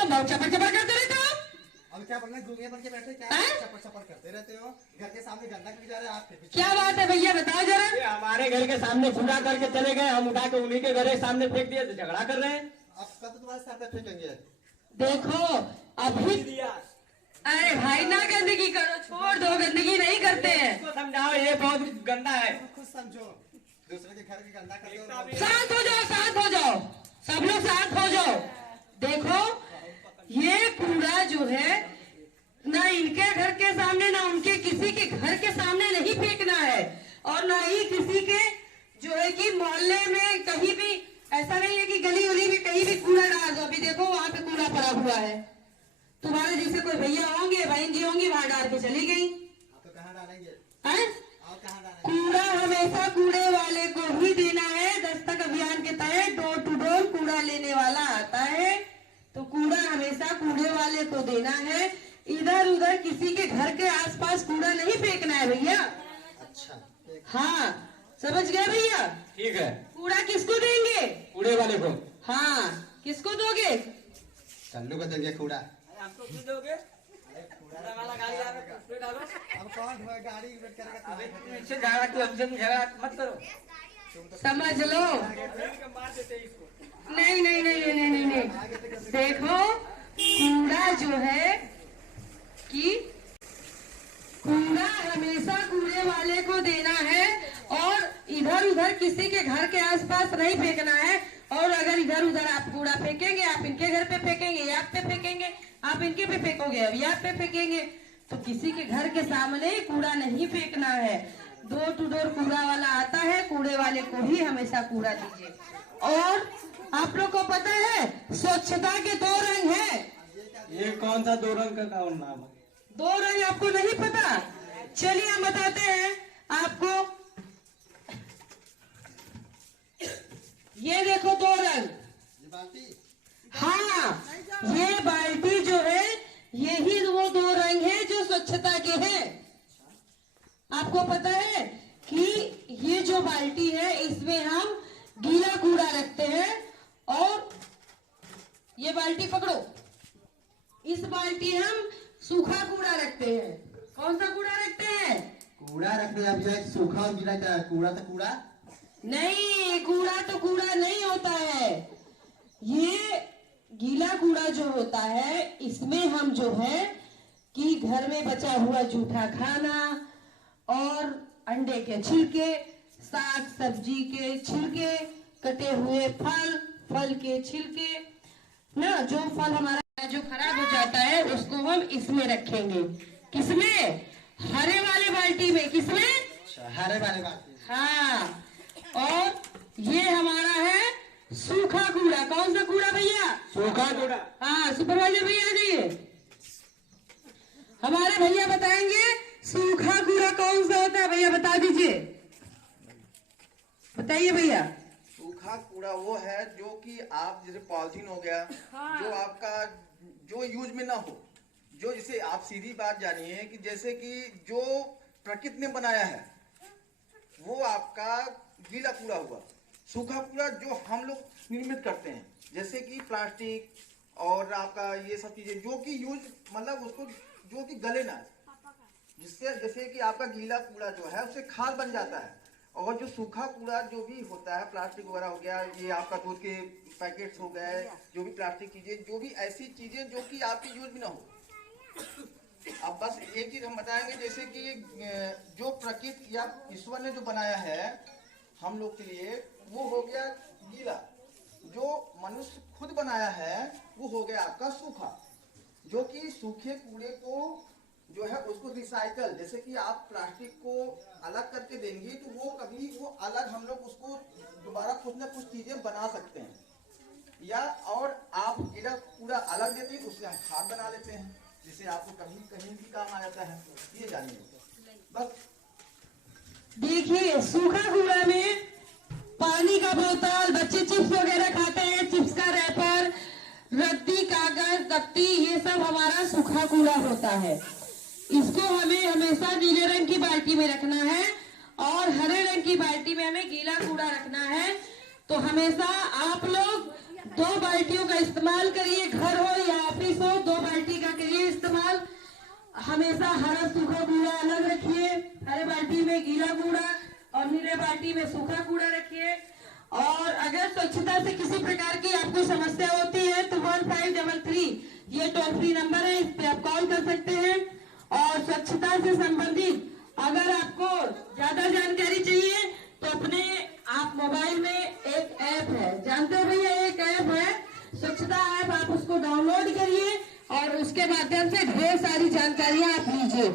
तो बहुत चपर चपर करते रहते हो। अब क्या बनना, गूंगे बन के बैठे क्या चपर चपर करते रहते हो? घर के सामने गंदा क्यों जा रहे हैं आप? क्या बात है भैया, बताओ जरा। ये हमारे घर के सामने कूड़ा करके चले गए, हम उठा के उन्हीं के घर के सामने फेंक दिए तो झगड़ा कर रहे हैं। अब कब तो तुम्हारे साथ में फेंकेंगे? देखो अभी, अरे भाई ना गंदगी करो, छोड़ दो, गंदगी नहीं करते हैं। इसको समझाओ, ये बहुत गंदा है। खुद समझो, दूसरे के घर के गंदा करते हो। शांत हो जाओ, शांत हो जाओ, सब लोग शांत हो जाओ। देखो ये कूड़ा जो है ना इनके घर के सामने ना उनके किसी के घर के सामने नहीं फेंकना है, और ना ही किसी के जो है कि मोहल्ले में कहीं भी। ऐसा नहीं है कि गली उली में कहीं भी कूड़ा डाल दो। अभी देखो वहाँ पे कूड़ा पड़ा हुआ है, तुम्हारे जैसे कोई भैया होंगे, बहन जी होंगी, वहां डाल के चली गई। तो कहाँ डालेंगे? हैं? और कहाँ डालेंगे? कूड़ा हमेशा कूड़े वाले को ही देना है। दस्तक अभियान के तहत डोर टू डोर कूड़ा लेने वाला आता है, तो कूड़ा हमेशा कूड़े वाले को देना है। इधर उधर किसी के घर के आसपास कूड़ा नहीं फेंकना है भैया। अच्छा, हाँ, समझ गए भैया? ठीक है। कूड़ा किसको देंगे? कूड़े वाले को। हाँ, किसको दोगे? चल्लू को देंगे कूड़ा। हमको क्यों दोगे? कूड़ा वाला गाड़ी आ रहा है, उसपे डालो। अब कौन धोए गाड़ी वेट करेगा? अबे तुम इससे झगड़ा क्यों, हमसे झगड़ा मत करो। समझ लो। मार देते हैं इसको। नहीं नहीं नहीं नहीं नहीं नहीं, देखो कूड़ा जो है कि कूड़ा हमेशा कूड़े वाले को देना है, और इधर उधर किसी के घर के आसपास नहीं फेंकना है। और अगर इधर उधर आप कूड़ा फेंकेंगे, आप इनके घर पे फेंकेंगे, या आप पे फेंकेंगे, आप इनके पे फेंकोगे, अब आप पे फेंकेंगे, तो किसी के घर के सामने कूड़ा नहीं फेंकना है। डोर टू डोर कूड़ा वाला आता है, कूड़े वाले को ही हमेशा कूड़ा दीजिए। और आप लोग को पता है स्वच्छता के 2 रंग है। ये कौन सा 2 रंग का कौन नाम है? 2 रंग आपको नहीं पता? चलिए हम बताते हैं आपको। ये देखो 2 रंग। ये बाल्टी? हाँ, ये बाल्टी जो है यही वो 2 रंग है जो स्वच्छता के हैं। आपको पता है कि ये जो बाल्टी है इसमें हम गीला कूड़ा रखते हैं, और ये बाल्टी पकड़ो, इस बाल्टी हम सूखा कूड़ा रखते हैं। कौन सा कूड़ा रखते हैं? कूड़ा रखते हैं। अब सूखा और गीला क्या है? कूड़ा तो कूड़ा नहीं, कूड़ा तो कूड़ा नहीं होता है। ये गीला कूड़ा जो होता है इसमें हम जो है कि घर में बचा हुआ जूठा खाना और अंडे के छिलके, साग सब्जी के छिलके, कटे हुए फल के छिलके ना, जो फल हमारा जो खराब हो जाता है उसको हम इसमें रखेंगे। किसमें? हरे वाले बाल्टी में। किसमें? हरे वाले बाल्टी। हाँ, और ये हमारा है सूखा कूड़ा। कौन सा कूड़ा भैया? सूखा कूड़ा। हाँ, सुपरवाइजर भैया जी, हमारे भैया बताएंगे सूखा कूड़ा कौन सा होता है। भैया बता दीजिए, बताइए भैया। सूखा कूड़ा वो है जो कि आप जैसे पॉलिथीन हो गया, जो आपका जो यूज में ना हो, जो जैसे आप सीधी बात जानिए कि जैसे कि जो प्रकृति ने बनाया है वो आपका गीला कूड़ा हुआ। सूखा कूड़ा जो हम लोग निर्मित करते हैं, जैसे कि प्लास्टिक और आपका ये सब चीजें जो कि यूज मतलब उसको जो कि गले ना, जिससे जैसे कि आपका गीला कूड़ा जो है उससे खाद बन जाता है। और जो सूखा कूड़ा जो भी होता है, प्लास्टिक वगैरह हो गया, ये आपका दूध के पैकेट्स हो गए, जो भी प्लास्टिक चीजें, जो भी ऐसी चीजें जो कि आपकी यूज में ना हो। अब बस एक चीज हम बताएंगे, जैसे कि जो प्रकृति या ईश्वर ने जो बनाया है हम लोग के लिए, वो हो गया गीला। जो मनुष्य खुद बनाया है वो हो गया आपका सूखा, जो कि सूखे कूड़े को जो है उसको रिसाइकल, जैसे कि आप प्लास्टिक को अलग करके देंगे तो वो कभी वो अलग हम लोग उसको दोबारा कुछ ना कुछ चीजें बना सकते हैं, या और आप गीला कूड़ा अलग देते हैं उससे हम खाद बना लेते हैं, जिससे आपको कहीं कहीं भी काम आ जाता है। ये जानिए बस। देखिए सूखा कूड़ा में पानी का बोतल, बच्चे चिप्स वगैरह खाते हैं, चिप्स का रैपर, रद्दी, कागज, दफ्ती, ये सब हमारा सूखा कूड़ा होता है। इसको हमें हमेशा नीले रंग की बाल्टी में रखना है और हरे रंग की बाल्टी में हमें गीला कूड़ा रखना है। तो हमेशा आप लोग 2 बाल्टियों का इस्तेमाल करिए, घर हो या ऑफिस हो, 2 बाल्टी का करिए इस्तेमाल। हमेशा हरा सूखा कूड़ा अलग रखिए, हरे बाल्टी में गीला कूड़ा और नीले बाल्टी में सूखा कूड़ा रखिए। और अगर स्वच्छता से किसी प्रकार की आपको समस्या होती है तो 1533 ये टोल फ्री नंबर है, इस पे आप कॉल कर सकते हैं। और स्वच्छता से संबंधित अगर आपको ज्यादा जानकारी चाहिए तो अपने आप मोबाइल में एक ऐप है, जानते हो भैया, एक ऐप है स्वच्छता ऐप, आप उसको डाउनलोड करिए और उसके माध्यम से ढेर सारी जानकारियां आप लीजिए।